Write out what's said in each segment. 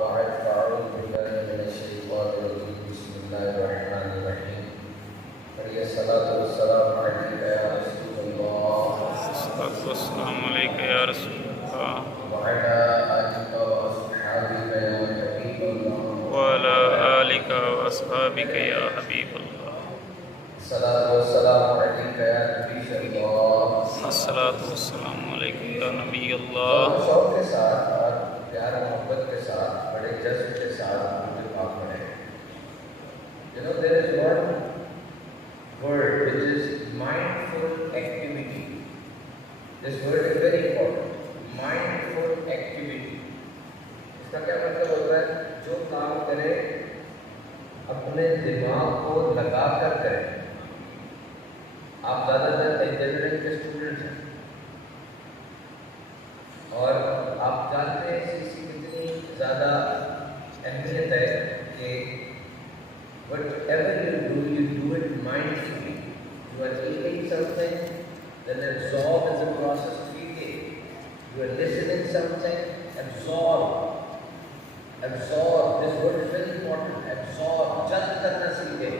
بعد فأعوذ بالله من الشيطان الرجيم بسم الله الرحمن الرحيم عليه الصلاة والسلام عليك يا رسول الله الصلاة والسلام عليك يا رسول الله وعلى آلك وأصحابك يا حبيب الله وعلى آلك وأصحابك يا حبيب الله الصلاة والسلام عليك يا نبي الله الصلاة والسلام عليك يا نبي الله شوق کے ساتھ اور پیار محبت کے ساتھ بڑے جذب کے ساتھ مجھے پاک پڑھے there is one word which is mindful activity. This word is very important. Mindful activity. اس کا کیا مطلب ہوتا ہے؟ جو کام کرے اپنے دماغ کو لگا کر کرے. آپ زیادہ تر انجینئرنگ کے اسٹوڈنٹ ہیں اور آپ جانتے ہیں اس کی کتنی زیادہ اہمیت ہے کہ whatever you do it mindfully. You are eating something, then absorb in the process of eating. You are listening something, absorb. Absorb. This word is very important. Absorb. Just کرنا سیکھیں.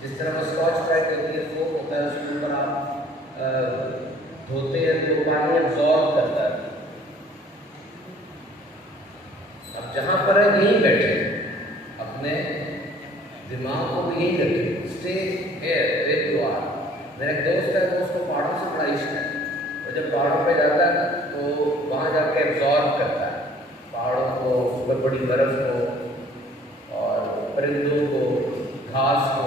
جس طرح وہ اسکاچ برائٹ ہوتی ہے folk ہوتا ہے اس کے اوپر آپ دھوتے ہیں تو پانی absorb کرتا ہے. اب جہاں پر ہے یہیں بیٹھے اپنے دماغ کو بھی یہی رکھے. Stay here where you are. میرا ایک دوست ہے وہ اس کو پہاڑوں سے بڑا عشق ہے اور جب پہاڑوں پہ جاتا ہے تو وہاں جا کے ایبزارب کرتا ہے پہاڑوں کو, اوپر بڑی برف کو اور پرندوں کو, گھاس کو,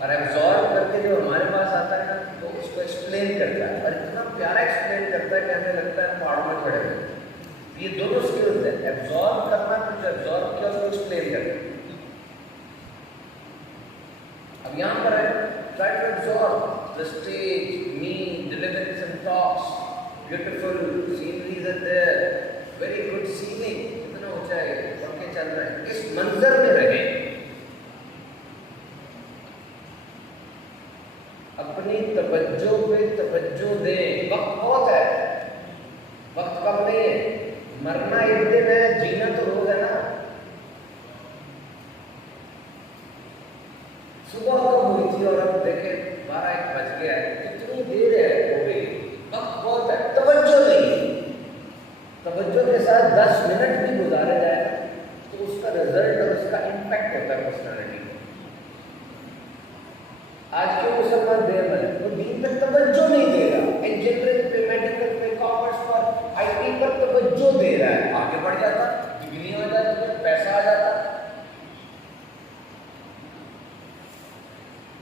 اور ایبزارب کر کے جو ہمارے پاس آتا ہے نا تو اس کو ایکسپلین کرتا ہے اور اتنا پیارا ایکسپلین کرتا ہے کہ ہمیں لگتا ہے پہاڑوں میں کھڑے ہوئے. یہ دونوں اسکلز ہیں, ایبزارب کرنا پھر جو ایبزارب کیا اس کو ایکسپلین کرنا. اب یہاں پر ہے try to absorb the stage, me delivering some talks, beautiful sceneries are there, very good ceiling, اتنا اونچا ہے, پنکھے چل رہے ہیں, اس منظر میں رہیں. اپنی توجہ پہ توجہ دیں. وقت بہت ہے, وقت کم نہیں ہے. مرنا ایک دن ہے, جینا تو روز ہے نا. صبح کب ہوئی تھی اور اب دیکھیں 12-1 بج گیا ہے, کتنی دیر ہے ہو گئی. وقت بہت ہے, توجہ نہیں. توجہ کے ساتھ 10 منٹ بھی گزارے جائے تو اس کا رزلٹ اور اس کا امپیکٹ ہوتا ہے پرسنالٹی میں. آج کے مسلمان دیر میں وہ دین پر توجہ نہیں دے رہا, انجینئرنگ پہ, میڈیکل پہ, کامرس پر, آئی ٹی پر توجہ دے رہا ہے. آگے بڑھ جاتا, ڈگری آ جاتی, پیسہ آ جاتا.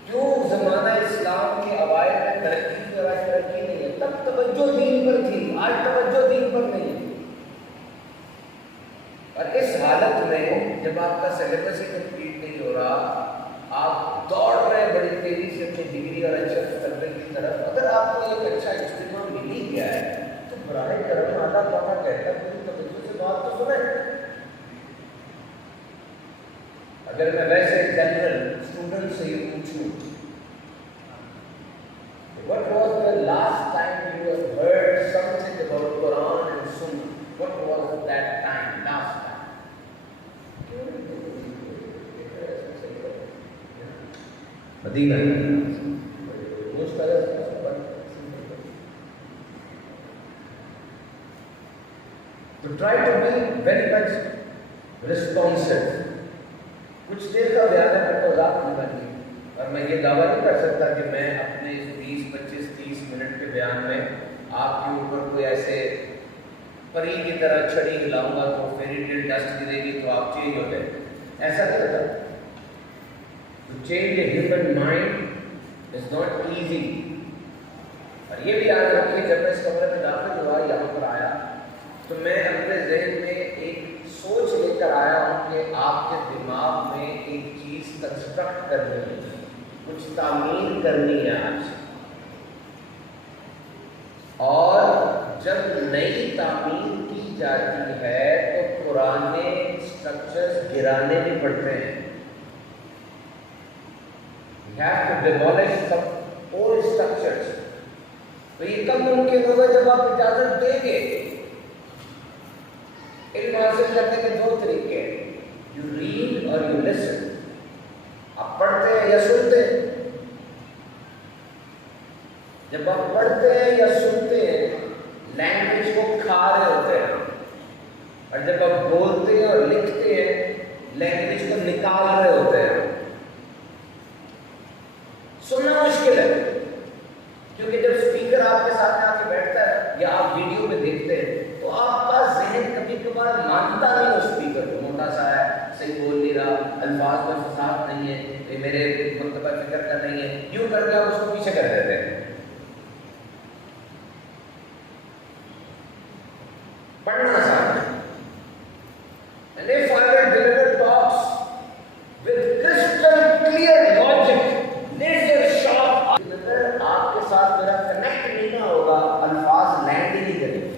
کیوں زمانہ اسلام کے اوائل میں ترقی کی اور آج ترقی نہیں ہے؟ تب توجہ دین پر تھی, آج توجہ دین پر نہیں ہے. اور اس حالت میں جب آپ کا سلیبس ہی کمپلیٹ نہیں ہو رہا, آپ دوڑ رہے بڑی تیزی سے اپنی ڈگری اور اچھے تجربے کی طرف, اگر آپ کو ایک اچھا اجتماع مل ہی گیا ہے تو برائے کرم آدھا پانا کہتا ہے پوری توجہ سے بات تو سنیں. اگر میں ویسے جنرل اسٹوڈنٹ سے یہ پوچھوں what was the last time you have heard something about Quran and Sunnah? What was that time, last time? Medina. To try to be very much responsive. کچھ دیر کا بیان ہے پر توضاح نہیں بنی, اور میں یہ دعویٰ نہیں کر سکتا کہ میں اپنے 20-25-30 منٹ کے بیان میں آپ کے اوپر کوئی ایسے پری کی طرح چھڑی ہلاؤں گا تو فیری ٹیل ڈسٹ گرے گی تو آپ چینج ہو جائیں. ایسا نہیں ہوتا. To change a human mind is not easy. اور یہ بھی یاد رکھیے جب میں اس کمرے میں داخل ہوا, یہاں پر آیا تو میں اپنے ذہن میں ایک سوچ لے کر آیا ہوں کہ آپ کے دماغ میں ایک چیز کنسٹرکٹ کرنی ہے, کچھ تعمیر کرنی ہے آج. اور جب نئی تعمیر کی جاتی ہے تو پرانے اسٹرکچرز گرانے بھی پڑتے ہیں. You have to demolish some old structures. تو یہ کب ممکن ہوگا جب آپ اجازت دیں گے. علم حاصل کرنے کے دو طریقے ہیں، یو ریڈ اور یو لسن. آپ پڑھتے ہیں یا سنتے ہیں. جب آپ پڑھتے ہیں یا سنتے ہیں لینگویج کو کھا رہے ہوتے ہیں، اور جب آپ بولتے ہیں اور لکھتے ہیں لینگویج کو نکال رہے ہوتے ہیں. سننا مشکل ہے کیونکہ جب اسپیکر آپ کے سامنے آ کے بیٹھتا ہے یا آپ ویڈیو میں دیکھتے ہیں تو آپ کا ذہن کبھی کبھار مانتا نہیں اس اسپیکر کو، موٹا سا ہے، صحیح بول نہیں رہا، الفاظ میں فصاحت نہیں ہے، یہ میرے مکتبہ فکر کا نہیں ہے، یوں کر کے آپ اس کو پیچھے کر دیتے ہیں. پڑھنا آسان ہے. And if I were deliver talks with crystal clear logic, laser sharp, اگر آپ کے ساتھ میرا کنیکٹ نہیں نہ ہوگا الفاظ لینڈ ہی نہیں کریں گے،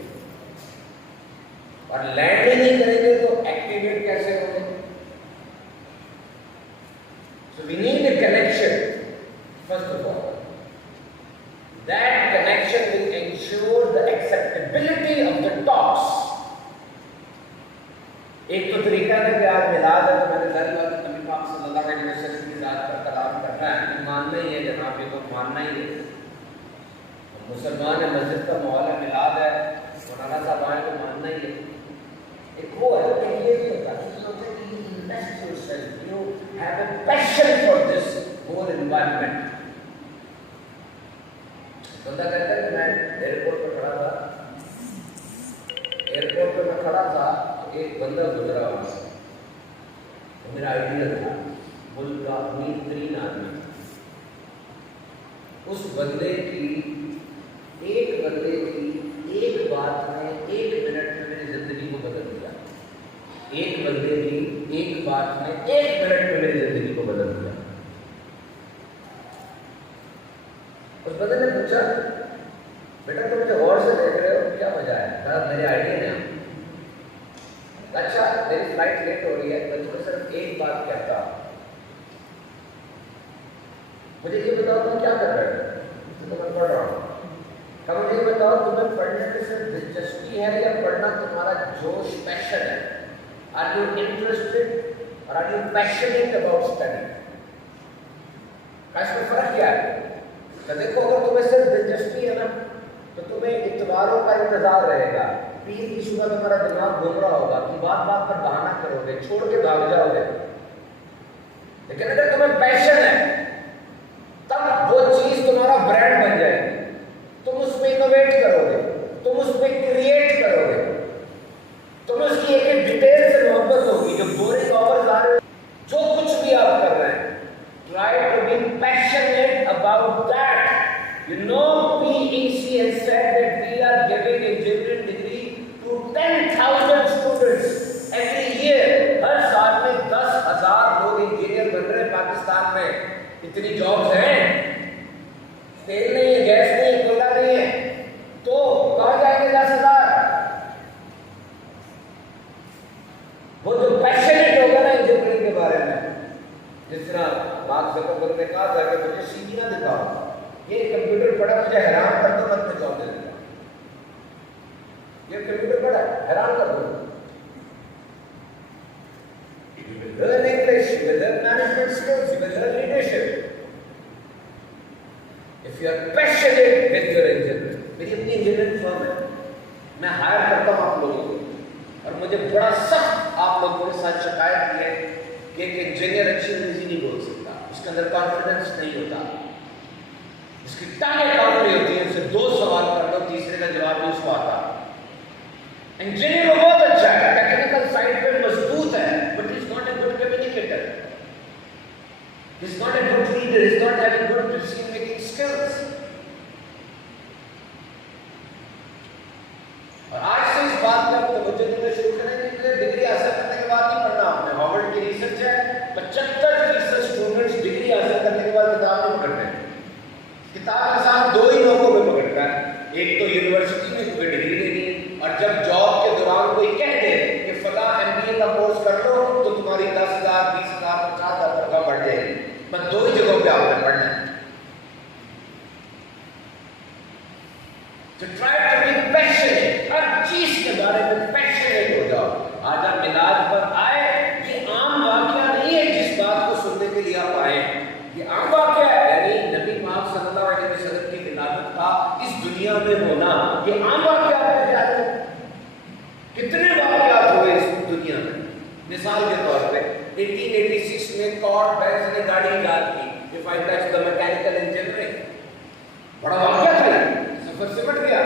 اور لینڈ ہی نہیں کریں گے تو ایکٹیویٹ کیسے ہوں گے؟ So we need a connection first of all. That connection will ensure the acceptability of the talks. ایک تو طریقہ ہے کہ آج میلاد ہے تو میں نے دل اور نبی پاک صلی اللہ علیہ وسلم کی ذات پر کلام کرنا ہے، ماننا ہی ہے جناب، یہ تو ماننا ہی ہے. مسلمان ہے، مسجد کا ماحول ہے، میلاد ہے، مولانا صاحب آئے تو ماننا ہی ہے. ایک وہ ہے کہ یہ بھی ہوتا ہے کہ you invest yourself, you have a passion for this whole environment. بندہ کہتا ہے کہ میں ایئرپورٹ پہ کھڑا تھا، ایئرپورٹ پہ میں کھڑا تھا، ایک بندہ گزرا وہاں سے، میرا آئیڈیا تھا، ملک کا امیر ترین آدمی. اس بندے کی ایک بات نے ایک منٹ میں میری زندگی کو بدل دیا. ایک بندے کی ایک بات نے ایک منٹ میں میری زندگی کو بدل دیا. اس بندے نے پوچھا بیٹا تم مجھے غور سے دیکھ رہے ہو، کیا وجہ ہے؟ کہا میرے آئیڈیا نے. اچھا میری فلائٹ لیٹ ہو رہی ہے، میں تمہیں صرف ایک بات کہتا ہوں، مجھے یہ بتاؤ تم کیا کر رہے ہو؟ تو میں پڑھ رہا ہوں. کہا مجھے یہ بتاؤ تمہیں پڑھنے میں صرف دلچسپی ہے یا پڑھنا تمہارا جوش پیشن ہے؟ Are you interested or are you passionate about studying? اس میں فرق کیا ہے؟ کہ دیکھو اگر تمہیں صرف دلچسپی ہے نا تو تمہیں اتواروں کا انتظار رہے گا، پیر کی صبح تمہارا دماغ گھوم رہا ہوگا، تم بات بات پر بہانہ کرو گے، چھوڑ کے بھاگ جاؤ گے. لیکن اگر تمہیں پیشن ہے تب وہ چیز تمہارا برانڈ بن جائے گی، تم اس پہ انوویٹ کرو گے، تم اس پہ کریٹ کرو گے، تمہیں اس کی ایک ایک ڈیٹیل سے محبت ہوگی. جو بورنگ آورز آ رہے ہیں، جو کچھ بھی آپ کر رہے ہیں، try to be passionate about that. You know, PEC has said that we are giving engineering degree to 10,000 students every year. ہر سال میں 10,000 لوگ انجینئر بن رہے ہیں پاکستان میں. اتنی جابس ہیں، تیل نہیں ہے، گیس نہیں ہے، کوئلہ نہیں ہے، تو کہاں جائیں گے 10,000؟ وہ جو پیشنیٹ ہوگا نا انجینئرنگ کے بارے میں، جس طرح مارک زکربرگ نے کہا تھا کہ مجھے سی وی نہ دکھاؤ، یہ کمپیوٹر پڑھا مجھے حیران کر دو، مت میں جاب دے دوں گا. یہ کمپیوٹر پڑھا حیران کر دو. You will learn English, you will learn management skills, you will learn leadership. If you are passionate with your engineering. میری اپنی انجینئرنگ فرم ہے، میں ہائر کرتا ہوں آپ لوگوں کو، اور مجھے بڑا سخت آپ لوگوں کے ساتھ شکایت کی ہے کہ ایک انجینئر اچھی انگریزی نہیں بول سکتا، اس کے اندر کانفیڈنس نہیں ہوتا، اس کی ٹانگیں کام نہیں ہوتی ہیں، اسے 2 سوال کر دو تیسرے کا جواب نہیں اس کو آتا. انجینئر بہت اچھا ہے، ٹیکنیکل سائڈ پہ مضبوط ہے، but is not a good communicator, is not a good leader, is not having good decision making skills. اور آج سے اس بات کا توجہ دینا شروع کریں کہ ڈگری حاصل کرنے کے بعد نہیں پڑھنا آپ نے. ہارورڈ کی ریسرچ ہے 75% اسٹوڈنٹس ڈگری حاصل کرنے کے بعد کتاب نہیں پڑھتے ہیں. کتاب انسان 2 ہی موقعوں پہ پکڑتا ہے، ایک تو یونیورسٹی میں کوئی ڈگری لینی ہے، اور جب جاب کے دوران کوئی کہہ دے کہ فلاں MBA کا کورس کر لو تو تمہاری 10,000 20,000 50,000 تنخواہ بڑھ جائے گی. بس 2 ہی جگہوں پہ آپ نے پڑھنا ہے. To try to be passionate, ہر چیز کے بارے میں پیشنیٹ ہو جاؤ. میں ہونا یہ عام واقعات میں جاتے ہیں. کتنے واقعات ہوئے اس دنیا میں. مثال کے طور پہ 1886 میں کارٹ بینز نے گاڑی ایجاد کی. If I touch the mechanical engineering, بڑا واقعہ تھا. سفر سمٹ گیا.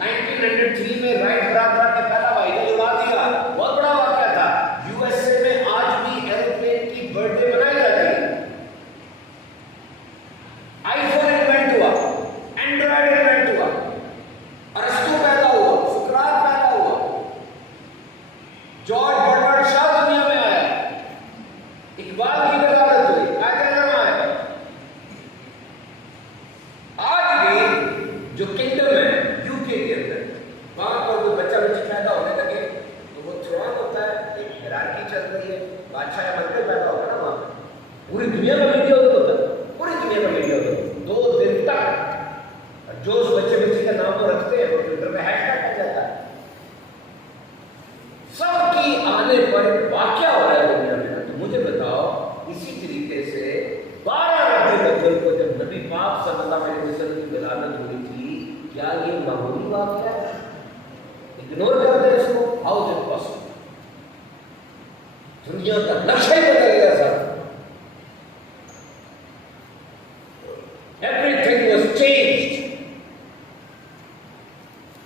1903 میں رائٹ برادر نے پہلا ہوائی جہاز اڑا دیا. بہت بڑا واقعہ تھا. یو ایس اے میں آج بھی ایروپلین کی برتھ ڈے منائی جاتی ہے. آئی فون انوینٹ ہوا, اینڈرائڈ انوینٹ ہوا, ارسطو پیدا ہوا, سقراط پیدا ہوا, جارج برنارڈ شاہ دنیا میں آیا, اقبال کی ولادت ہوئی, قائد آئے. آج بھی جو کنگڈم ہے یو کے اندر, وہاں پر کوئی بچہ بچی پیدا ہونے لگے تو وہ تھرون ہوتا ہے, ایک ہیرارکی چل رہی ہے, بادشاہ بن کے پیدا ہوگا نا وہاں. پوری دنیا میں میڈیا ہوتا ہے, پوری دنیا میں میڈیا ہوتا ہے. 2 دن تک جو اس بچے بچی کا نام وہ رکھتے ہیں وہ ٹویٹر پہ ہیش ٹیگ کر جاتا ہے. سب کی آنے پر واقعہ ہو رہا ہے دنیا میں. تو مجھے بتاؤ, اسی طریقے سے 12 ربیع الاول کو جب نبی پاک صلی اللہ علیہ وسلم کی ولادت ہوئی تھی, کیا یہ معمولی واقعہ ہے؟ اگنور کر دیں اس کو. How is it possible? دنیا کا نقشہ ہی بدل گیا سر. Everything was changed.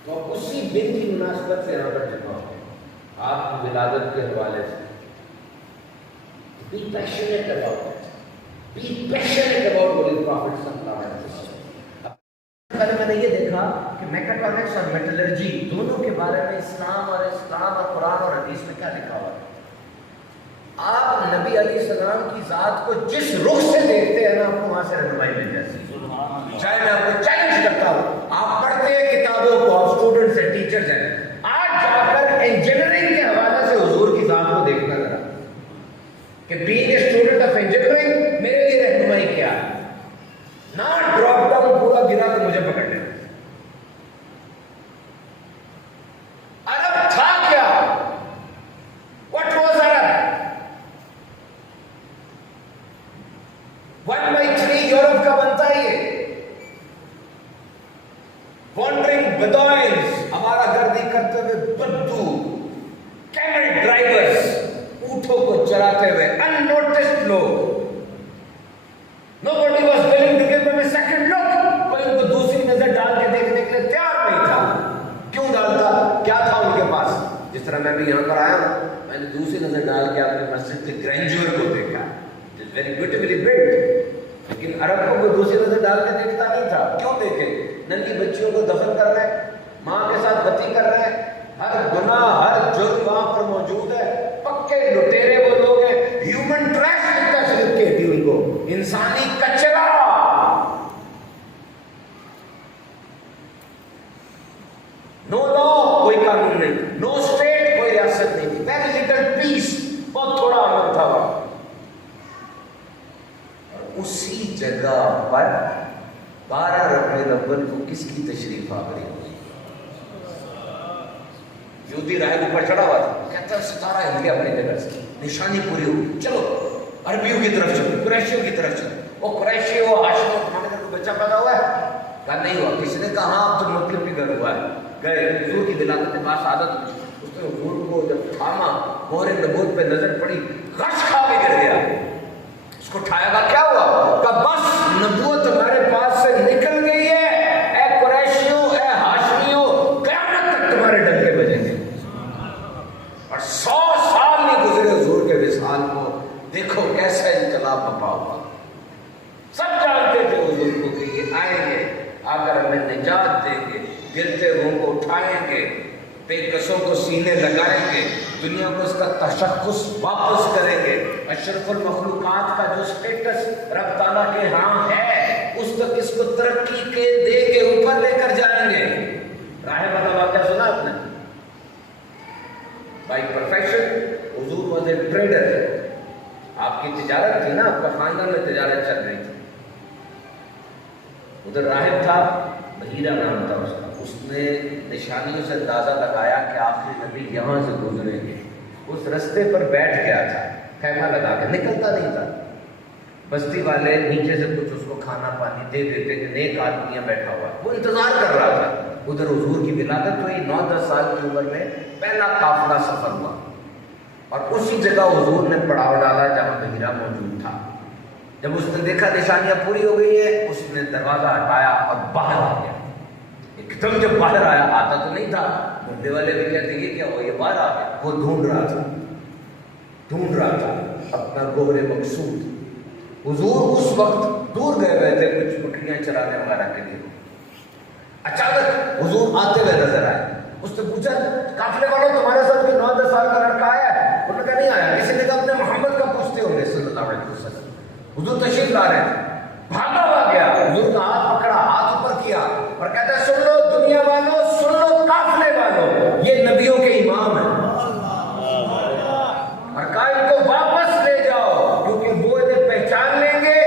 تو اسی دن کی مناسبت سے یہاں پر جمع ہو آپ کی ولادت کے حوالے سے. Be passionate about it. Be passionate about what is Prophet sallallahu alaihi wasallam. پہلے میں نے یہ دیکھا کہ میکاٹرونکس اور میٹلرجی دونوں کے بارے میں اسلام اور قرآن اور حدیث میں کیا لکھا ہوا ہے. آپ نبی علیہ السلام کی ذات کو جس رخ سے دیکھتے ہیں نا, آپ کو وہاں سے رہنمائی مل جاتی ہے. چاہے میں آپ کو چیلنج کرتا ہوں, آپ پڑھتے ہیں کتابوں کو, آپ اسٹوڈنٹس ہیں, ٹیچرز ہیں, آج جا کر انجینئرنگ کے حوالے سے حضور کی ذات کو دیکھنا ذرا کہ being a student of engineering میرے لیے رہنمائی کیا ہے. نہ ڈراپ ڈاؤن پورا گرا تو مجھے پکڑ لیں. عرب تھا کیا؟ What was Arab? 1/3 یورپ کا بنتا ہے یہ. وانڈرنگ بدوائنز, ہمارا گردی کرتے ہوئے بدو, کیمل ڈرائیورز, اونٹوں کو چراتے ہوئے اننوٹسڈ لوگ. Nobody was willing to give them a second look. کوئی ان کو دوسری نظر ڈال کے دیکھنے کے لیے تیار نہیں تھا. کیوں ڈالتا؟ کیا تھا ان کے پاس؟ جس طرح میں بھی یہاں پر آیا ہوں, میں نے دوسری نظر ڈال کے اپنی مسجد کے گرینڈیور کو دیکھا. It is very beautifully built. لیکن عرب کو کوئی دوسری نظر ڈال کے دیکھتا نہیں تھا. کیوں دیکھے؟ ننھی بچیوں کو دفن کر رہے ہیں, ماں کے ساتھ بتی کر رہے ہیں, ہر گناہ ہر جرم وہاں پر موجود ہے. پکے لٹیرے وہ لوگ ہیں. ہیومن ٹریش لکھتا شریف کہتی ان کو, انسانی کچرا. نو لا, کوئی قانون نہیں, نو اسٹیٹ, کوئی ریاست نہیں تھی. ویری لٹل پیس, بہت تھوڑا امن تھا وہاں. اسی جگہ پر 12 ربیع الاول کو کس کی تشریف آوری ہوئی؟ یہودی راہب اوپر چڑھا ہوا تھا, کہتا ہے ستارہ ہل گیا اپنی جگہ سے, نشانی پوری ہوئی, چلو عربیوں کی طرف چلو, قریشیوں کی طرف چلو. وہ قریشی وہ ہاشمی, تمہارے گھر کوئی بچہ پیدا ہوا ہے؟ کہا نہیں ہوا. کسی نے کہا ہاں عبد المطلب کے گھر ہوا ہے. گئے, حضور کی ولادت کے پاس عادت ہوئی. اس نے حضور کو جب تھاما, مہر نبوت پہ نظر پڑی, غش کھا کے گر گیا. اس کو اٹھایا گا, کیا ہوا؟ کہ بس نبوت ہمارے پاس سے نکل گئی ہے. اے قریشیوں, اے ہاشمیوں, قیامت تک تمہارے ڈنکے بجیں گے. اور 100 سال نہیں گزرے حضور کے وصال کو, دیکھو کیسا انقلاب بپا ہوا. سب جانتے تھے حضور کو کہ یہ آئیں گے, آ کر ہمیں نجات دیں گے, گرتے روحوں کو اٹھائیں گے, بے کسوں کو سینے لگائیں گے, دنیا کو اس کا تشخص واپس کریں گے. اشرف المخلوقات کا جو سٹیٹس رب تعالیٰ کے ہاں ہے, اس تک اس کو ترقی کے دے کے اوپر لے کر جائیں گے. راہب والا واقعہ سنا آپ نے؟ بائی پروفیشن حضور واز اے ٹریڈر. آپ کی تجارت تھی نا, آپ کا خاندان میں تجارت چل رہی تھی. ادھر راہب تھا, بحیرہ نام تھا اس کا. اس نے نشانیوں سے اندازہ لگایا کہ آخری نبی یہاں سے گزریں گے. اس رستے پر بیٹھ گیا تھا, خیمہ لگا کے, نکلتا نہیں تھا. بستی والے نیچے سے کچھ اس کو کھانا پانی دے دیتے کہ نیک آدمی بیٹھا ہوا, وہ انتظار کر رہا تھا. ادھر حضور کی ولادت ہوئی، 9-10 سال کی عمر میں پہلا قافلہ سفر ہوا، اور اسی جگہ حضور نے پڑاؤ ڈالا جہاں بحیرہ موجود تھا۔ جب اس نے دیکھا نشانیاں پوری ہو گئی ہے، اس نے دروازہ ہٹایا اور باہر آ گیا۔ ایک دم جب باہر آیا، آتا تو نہیں تھا، محلے والے بھی کہتے یہ کیا ہو، یہ باہر آ گیا۔ وہ ڈھونڈ رہا تھا اپنا گوہر مقصود۔ حضور اس وقت دور گئے ہوئے تھے کچھ بکریاں چرانے وغیرہ کے لیے، اچانک حضور آتے ہوئے نظر آئے۔ اس نے پوچھا قافلے والوں تمہارے ساتھ کوئی 9-10 سال کا لڑکا آیا ہے؟ انہوں نے کہا نہیں آیا۔ کسی نے کہا اپنے محمد کا پوچھتے ہوں گے صلی اللہ علیہ وسلم۔ حضور تشریف لا رہے تھے، بھاگا ہوا گیا، حضور کا ہاتھ پکڑا، ہاتھ اوپر کیا اور کہتا ہے سن لو دنیا والوں، سن لو قافلے والوں، یہ نبیوں کے امام ہیں، اور کہا ان کو واپس لے جاؤ، کیونکہ وہ انہیں پہچان لیں گے،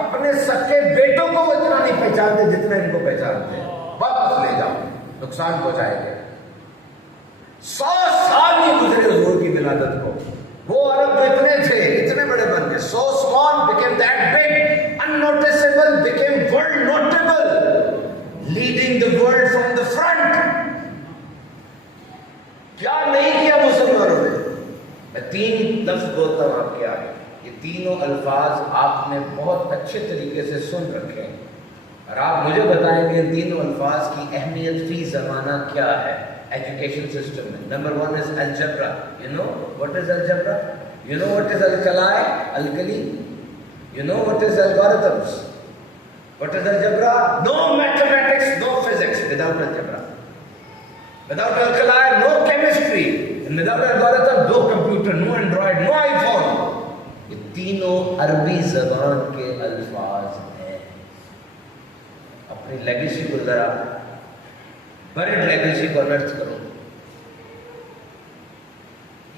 اپنے سچے بیٹوں کو وہ اتنا نہیں پہچانتے جتنا ان کو پہچانتے ہیں، واپس لے جاؤ، نقصان پہنچائے گے۔ 100 سال نہیں گزرے حضور کی ولادت کو، وہ عرب اتنے تھے، اتنے بڑے بن گئے، so small became that big, unnoticeable became world notable, leading the world from the front۔ کیا نہیں کیا مسلمانوں نے؟ میں 3 لفظ بولتا ہوں آپ کے آگے، یہ تینوں الفاظ آپ نے بہت اچھے طریقے سے سن رکھے ہیں، اور آپ مجھے بتائیں گے ان تینوں الفاظ کی اہمیت فی زمانہ کیا ہے ایجوکیشن سسٹم میں۔ Number 1 is algebra. You know what is algebra? You know what is alkali? Alkali? You know what is algorithms? What is algebra? No mathematics, no physics without algebra. Without alkali, no chemistry. And without algorithm, no computer, no Android, no iPhone. یہ تینوں عربی زبان کے الفاظ ہیں۔ اپنی legacy کو ذرا برڈ لیگیسی کو انرتھ کرو۔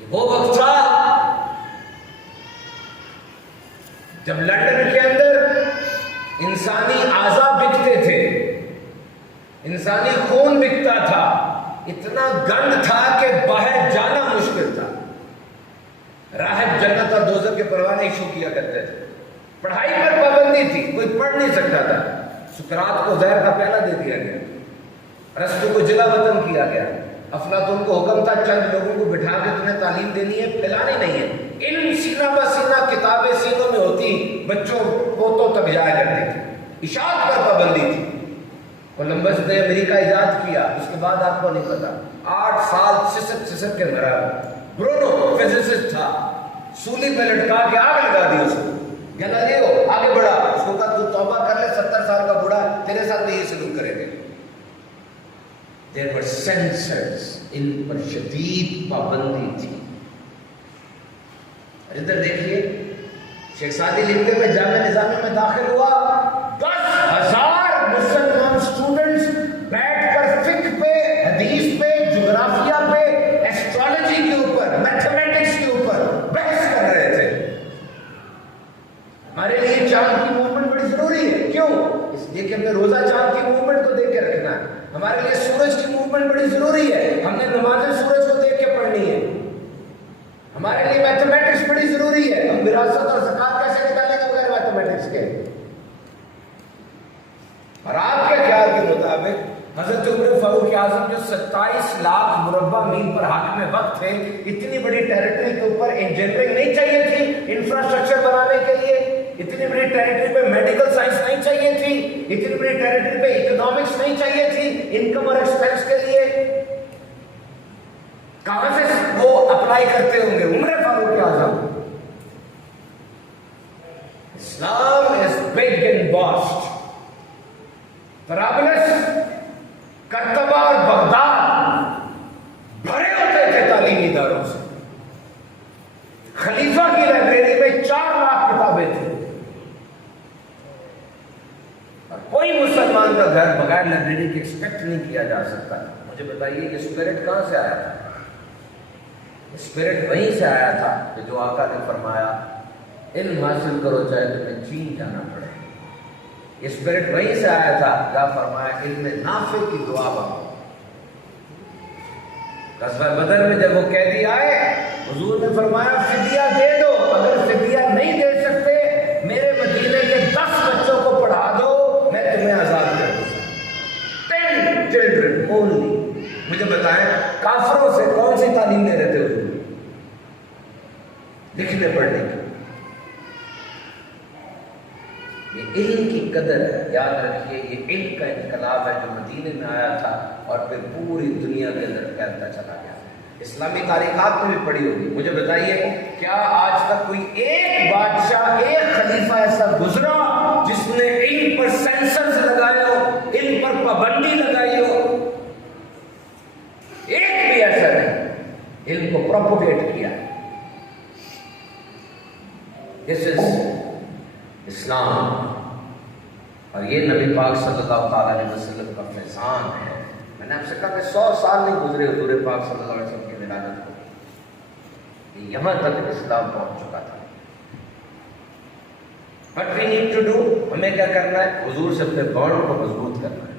یہ وہ وقت تھا جب لندن کے اندر انسانی اعضاء بکتے تھے، انسانی خون بکتا تھا، اتنا گند تھا کہ باہر جانا مشکل تھا۔ راہب جنت اور دوزخ کے پروانہ ایشو کیا کرتے تھے، پڑھائی پر پابندی تھی، کوئی پڑھ نہیں سکتا تھا، سقراط کو زہر کا پیالہ دے دیا گیا، ارسطو کو جلا وطن کیا گیا، افلاطون کو حکم تھا چند لوگوں کو بٹھا کے تمہیں تعلیم دینی ہے، پھیلانی نہیں ہے۔ علم سینہ بہ سینہ کتابیں سینوں میں ہوتی، بچوں پوتوں تک جایا کرتی تھی، اشاعت پر پابندی تھی۔ کولمبس نے امریکہ ایجاد کیا، اس کے بعد آپ کو نہیں پتا، 8 سال سسک کے مرا۔ برونو فزسسٹ تھا، سولی پہ لٹکا کے آگ لگا دی اس کو، گیلیلیو آگے بڑھا، اس کو کہا تو توبہ کر لے، 70 سال کا بوڑھا تیرے ساتھ بھی یہ سلوک کریں گے۔ There were censors، ان پر شدید پابندی تھی۔ ادھر دیکھیے شیخ سعدی لکھتے میں جامعہ نظامیہ میں داخل ہوا، 10,000 مسلمان اسٹوڈنٹس بیٹھ کر فقہ پہ، حدیث پہ، جغرافیہ پہ، ایسٹرالوجی کے اوپر، میتھمیٹکس کے اوپر بحث کر رہے تھے۔ ہمارے لیے چاند کی موومنٹ بڑی ضروری ہے، کیوں؟ اس لیے کہ ہمیں روزہ چاند کی موومنٹ کو دیکھ کے رکھنا ہے۔ ہمارے لیے سورج کی موومنٹ بڑی ضروری ہے، ہم نے نمازیں سورج کو دیکھ کے پڑھنی ہے۔ ہمارے لیے میتھمیٹکس بڑی ضروری ہے، ہم وراثت اور زکوٰۃ کیسے نکالیں گے بغیر میتھمیٹکس کے؟ اور آپ کے خیال کے مطابق حضرت عمر فاروق اعظم جو 27 لاکھ مربع میل پر حاکم وقت تھے، اتنی بڑی ٹیریٹری کے اوپر انجینئرنگ نہیں چاہیے تھی انفراسٹرکچر بنانے کے لیے؟ اتنی بڑی ٹیریٹری پہ میڈیکل سائنس نہیں چاہیے تھی؟ اتنی بڑی ٹیریٹری پہ اکنامکس نہیں چاہیے تھی انکم اور ایکسپینس کے لیے؟ کہاں سے وہ اپلائی کرتے ہوں گے عمر فاروق اعظم؟ اسلام از بگ اینڈ واسٹ۔ طرابلس، کرتبہ اور بغداد بھرے ہوتے تھے تعلیمی اداروں سے۔ خلیفہ کی لائبریری میں 4 لاکھ کتابیں تھیں، اور کوئی مسلمان کا گھر بغیر لائبریری کے ایکسپیکٹ نہیں کیا جا سکتا۔ مجھے بتائیے یہ اسپرٹ کہاں سے آیا تھا؟ اسپرٹ وہیں سے آیا تھا کہ جو آقا نے فرمایا علم حاصل کرو چاہے تمہیں چین جانا پڑے۔ یہ اسپرٹ وہیں سے آیا تھا جہاں فرمایا علم نافع کی دعا مانگو۔ غزوہ بدر میں جب وہ قیدی آئے، حضور نے فرمایا فدیہ دے دو، اگر فدیہ نہیں دے سکتے میرے مدینے کے 10 بچوں کو پڑھا دو، میں تمہیں آزاد کر دوں گا۔ 10 children only. مجھے بتائیں کافروں سے کون سی تعلیم لے رہے تھے حضور؟ لکھنے پڑھنے کی. یہ علم کی قدر ہے، یاد رکھیے یہ علم کا انقلاب ہے جو مدینے میں آیا تھا اور پھر پوری دنیا کے اندر پھیلتا چلا گیا. اسلامی تاریخات میں بھی پڑھی ہوگی. مجھے بتائیے کیا آج تک کوئی ایک بادشاہ ایک خلیفہ ایسا گزرا جس نے علم پر سینسرز لگائے ہو، علم پر پابندی لگائی ہو؟ ایک بھی ایسا نہیں. علم کو پروپوگیٹ کیا. دس از اسلام، اور یہ نبی پاک صلی اللہ تعالیٰ علیہ وسلم کا فیضان ہے. میں نے آپ سے کہا کہ 100 سال نہیں گزرے حضور پاک صلی اللہ علیہ وسلم کی ولادت کو، یہاں تک اسلام پہنچ چکا تھا. What we need to do، ہمیں کیا کرنا ہے؟ حضور سے اپنے بانڈ کو مضبوط کرنا ہے.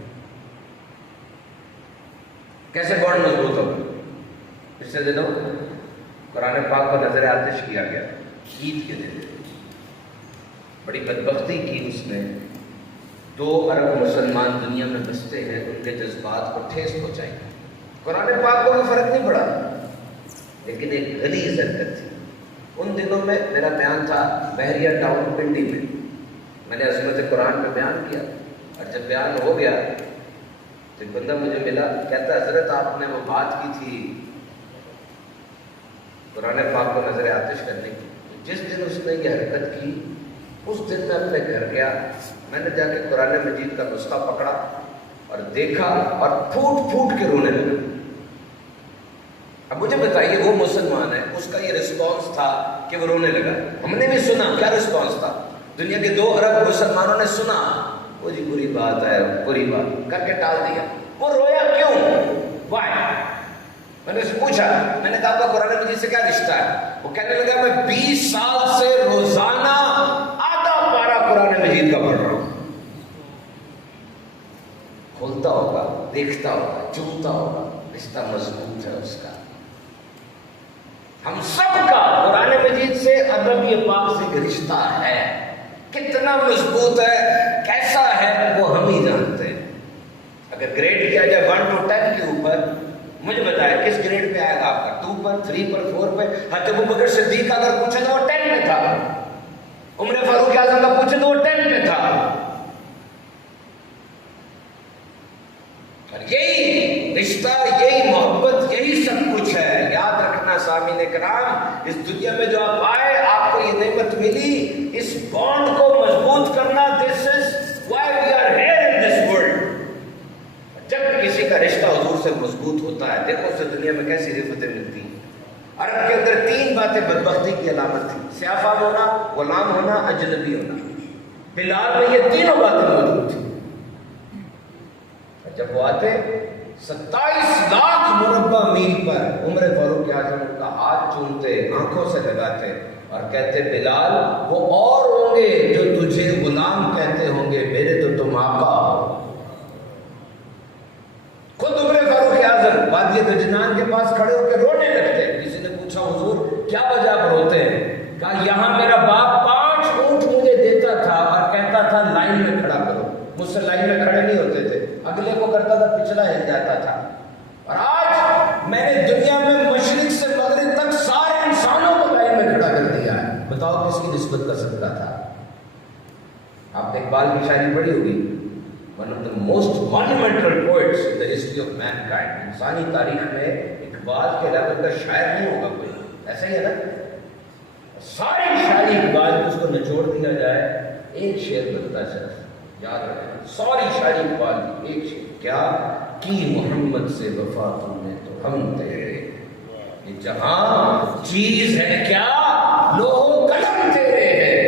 کیسے بانڈ مضبوط ہوگا؟ پچھلے دنوں قرآن پاک کو نظر آتش کیا گیا عید کے دن. بڑی بدبختی کی اس نے. 2 ارب مسلمان دنیا میں بستے ہیں، ان کے جذبات کو ٹھیس پہنچائی. قرآن پاک کو بھی فرق نہیں پڑا، لیکن ایک غلیظ حرکت تھی. ان دنوں میں میرا بیان تھا بحریہ ٹاؤن پنڈی میں. میں نے عظمت قرآن پہ بیان کیا، اور جب بیان ہو گیا تو ایک بندہ مجھے ملا، کہتا حضرت آپ نے وہ بات کی تھی قرآن پاک کو نظر آتش کرنے کی. جس دن اس نے یہ حرکت کی اس دن میں اپنے گھر گیا. میں نے جا کے قرآن مجید کا نسخہ پکڑا اور دیکھا اور پھوٹ پھوٹ کے رونے لگا. اب مجھے بتائیے وہ مسلمان ہے، اس کا یہ رسپانس تھا کہ وہ رونے لگا. ہم نے بھی سنا کیا رسپانس تھا. دنیا کے 2 ارب مسلمانوں نے سنا وہ جی بری بات ہے، بری بات کر کے ٹال دیا. وہ رویا کیوں؟ وائی؟ میں نے اسے پوچھا، میں نے کہا آپ کا قرآن مجید سے کیا رشتہ ہے؟ وہ کہنے لگا میں 20 سال سے روزانہ آدھا پارہ قرآن مجید کا پڑھ رہا ہوں. کھولتا ہوگا، دیکھتا ہوگا، چومتا ہوگا. رشتہ مضبوط ہے اس کا. ہم سب کا قرآن مجید سے عربی پاک سے ایک رشتہ ہے. کتنا مضبوط ہے، کیسا ہے، وہ ہم ہی جانتے ہیں. اگر گریڈ کیا جائے 1 to 10 کے اوپر، مجھے بتائیں کس گریڈ پہ آئے گا آپ کا؟ 2 پر، 3 پر، 4 پہ؟ حضرت ابوبکر صدیق اگر پوچھے تو وہ 10 میں تھا. عمر فاروق اعظم کا پوچھے تو وہ 10 میں تھا. اور یہی رشتہ، یہی محبت، یہی سب کچھ ہے. یاد رکھنا سامعین کرام، اس دنیا میں جو آپ آئے، آپ کو یہ نعمت ملی، اس بانڈ کو مضبوط کرنا. This is why we are here in this world. جب کسی کا رشتہ حضور سے مضبوط ہوتا ہے، دیکھو اسے دنیا میں کیسی رفتیں ملتی ہیں. عرب کے اندر 3 باتیں بدبختی کی علامت تھی: سیاہ ہونا، غلام ہونا، اجنبی ہونا. بلال میں یہ تینوں باتیں موجود تھیں. جب وہ آتے 27 لاکھ مربع میل پر عمر فاروق اعظم کا ہاتھ چومتے، آنکھوں سے لگاتے اور کہتے بلال وہ اور ہوں گے جو تجھے غلام کہتے ہوں گے، میرے تو تم آقا ہو. خود عمر فاروق اعظم وادی دجنان کے پاس کھڑے ہو کے رونے لگتے. کسی نے پوچھا حضور کیا وجہ آپ روتے ہیں؟ کہا یہاں میرا باپ 5 اونٹ مجھے دیتا تھا اور کہتا تھا لائن میں کھڑا کرو. مجھ سے لائن میں کھڑے نہیں ہوتے تھے، اگلے کو کرتا تھا، پچھلا ہل جاتا تھا. اور آج میں نے دنیا میں مشرق سے مغرب تک سارے انسانوں کو لائن میں کھڑا کر دیا ہے. بتاؤ کس کی نسبت کا صدقہ تھا؟ آپ نے اقبال کی شاعری پڑھی ہوگی. One of the most monumental poets in the history of mankind. انسانی تاریخ میں اقبال کے علاوہ کا شاعر نہیں ہوگا کوئی. ایسا ہی ہے نا، ساری شاعری اقبال کو اس کو نچوڑ دیا جائے، ایک شعر بنتا صرف. یاد رکھیں ساری شاعری اقبال کی ایک شعر. کیا کی محمد سے وفا تم نے تو ہم تیرے، یہ جہاں چیز ہے کیا لوہ قلم تیرے ہے.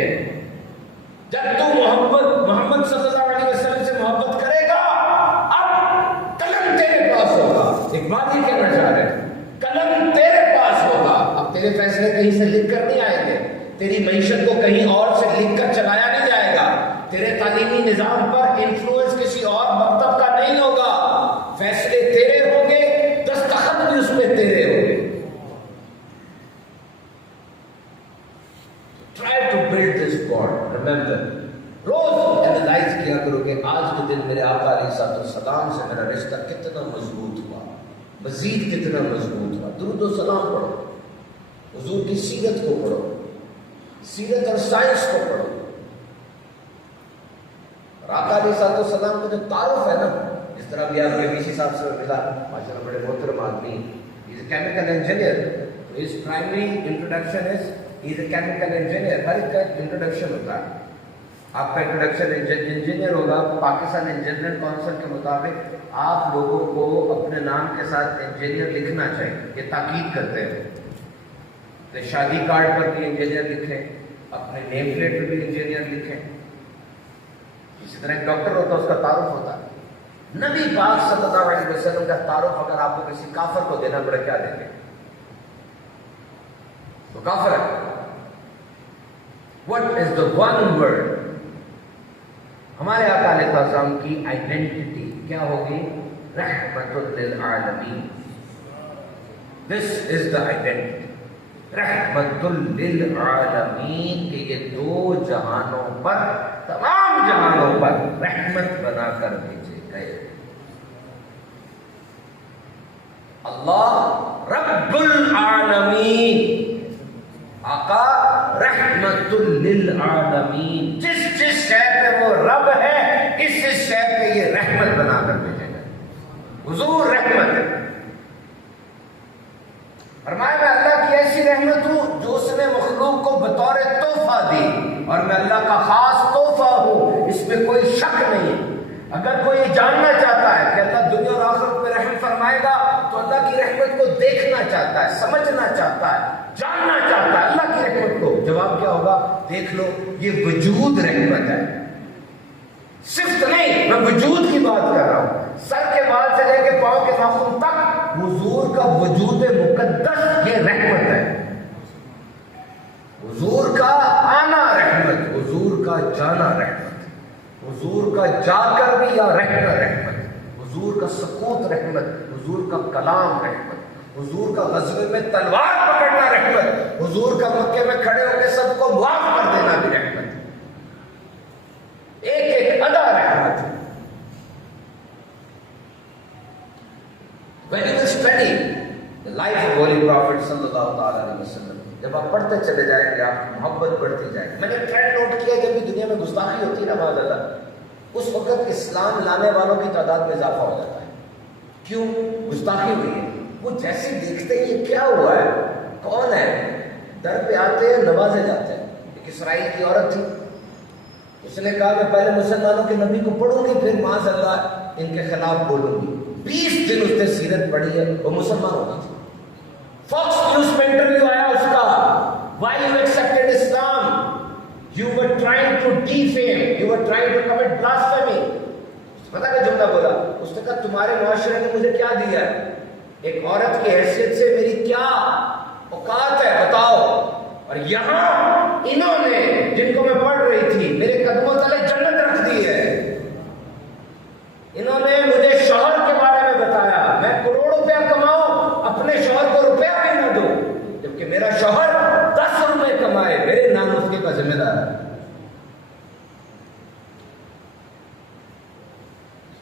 جب تو محمد صلی اللہ علیہ وسلم سے محبت کرے گا، اب قلم تیرے پاس ہوگا. اقبال یہ کہنا چاہ رہے ہیں، قلم تیرے پاس ہوگا. اب تیرے فیصلے کہیں سے لکھ کر نہیں آئیں گے، تیری معیشت کو کہیں اور سے لکھ کر چلایا نہیں جائے گا، تیرے تعلیمی نظام پر انفلوئنس کسی اور مکتب کا نہیں ہوگا. فیصلے تیرے ہوں گے، دستخط بھی اس میں تیرے ہوں گے. Try to build this bond. Remember, روز اینالائز کیا کرو کہ آج کے دن میرے آقا علیہ السلام سے میرا رشتہ کتنا مضبوط مزید کتنا مضبوط ہوا. درود و سلام پڑھو, حضور کی سیرت کو پڑھو, سیرت اور سائنس کو پڑھو. اور آقا علیہ السلام کا جو تعارف ہے نا, جس طرح بھی آپ کے بی سی صاحب سے ملا, ماشاءاللہ بڑے محترم آدمی, he is a chemical engineer. His primary introduction is he is a chemical engineer. ہر ایک کا انٹروڈکشن ہوتا ہے. آپ کا انٹروڈکشن انجینئر ہوگا. پاکستان انجینئر کونسل کے مطابق آپ لوگوں کو اپنے نام کے ساتھ انجینئر لکھنا چاہیے. یہ تاکید کرتے ہیں کہ شادی کارڈ پر بھی انجینئر لکھیں, اپنے نیم پلیٹ پر بھی انجینئر لکھیں. اسی طرح ایک ڈاکٹر ہوتا ہے, اس کا تعارف ہوتا ہے. نبی پاک صلی اللہ علیہ وسلم کا تعارف اگر آپ کو کسی کافر کو دینا پڑے, کیا دیں گے؟ تو کافر ہے. What is the one word? ہمارے آقا علیہ السلام کی آئیڈینٹی کیا ہوگی؟ رحمت للعالمین. This is the identity. رحمت للعالمین, کہ یہ دو جہانوں پر, تمام جہانوں پر رحمت بنا کر بھیجے گئے. اللہ رب العالمین, آقا رحمت للعالمین. جس شے پہ وہ رب ہے, اس شے پہ یہ رحمت بنا کر بھیجے گئے. حضور رحمت ہے. فرمایا میں اللہ کی ایسی رحمت ہوں جو اس نے مخلوق کو بطور تحفہ دی, اور میں اللہ کا خاص تحفہ ہوں, اس میں کوئی شک نہیں. اگر کوئی یہ جاننا چاہتا ہے کہ اللہ دنیا اور آخرت پہ رحم فرمائے گا, تو اللہ کی رحمت کو دیکھنا چاہتا ہے, سمجھنا چاہتا ہے, جاننا چاہتا ہے اللہ کی رحمت کو. جواب کیا ہوگا؟ دیکھ لو, یہ وجود رحمت ہے, صفت نہیں. میں وجود کی بات کر رہا ہوں. سر کے بال سے لے کے پاؤں کے ناخن تک حضور کا وجود مقدس یہ رحمت ہے. حضور کا آنا رحمت, حضور کا جانا رحمت, حضور کا جا کر بھی یا رہنا رحمت, حضور کا سکوت رحمت, حضور کا کلام رحمت, حضور کا غزوے میں تلوار پکڑنا رحمت, حضور کا مکے میں کھڑے ہو کے سب کو معاف کر دینا بھی رحمت. ایک ایک ادا رحمت. When you study the life of Holy Prophet sallallahu alaihi wasallam, جب آپ پڑھتے چلے جائیں گے, آپ محبت بڑھتی جائے گی. میں نے ٹرینڈ نوٹ کیا, جب بھی دنیا میں گستاخی ہوتی ہے نا معاذ اللہ, اس وقت اسلام لانے والوں کی تعداد میں اضافہ ہو جاتا ہے. کیوں؟ گستاخی ہوئی ہے. وہ جیسے دیکھتے ہیں یہ کیا ہوا ہے, کون ہے, در پہ آتے ہیں, نوازے جاتے ہیں. ایک اسرائیل کی عورت تھی, اس نے کہا میں پہلے مسلمانوں کے نبی کو پڑھوں گی, پھر معاذ اللہ ان کے خلاف بولوں گی. 20 دن اس نے سیرت پڑھی ہے, وہ مسلمان ہونا تھا. فاکس نیوز میں انٹرویو آیا اس کا, why you accepted Islam? You were trying to defame, you were trying to commit blasphemy. پتہ کیا جملہ بولا؟ اس نے کہا تمہارے معاشرے نے مجھے کیا دیا ہے, ایک عورت کی حیثیت سے میری کیا اوقات ہے بتاؤ. اور یہاں انہوں نے جن کو میں پڑھ رہی تھی میرے قدموں تلے جنت رکھ دی ہے. انہوں نے مجھے شوہر کے بارے میں بتایا, میں کروڑ روپیہ کماؤں, اپنے شوہر کو روپیہ بھی نہ دو, جبکہ میرا شوہر 10 روپے کمائے, میرے نامزدگی کا ذمہ دار ہے.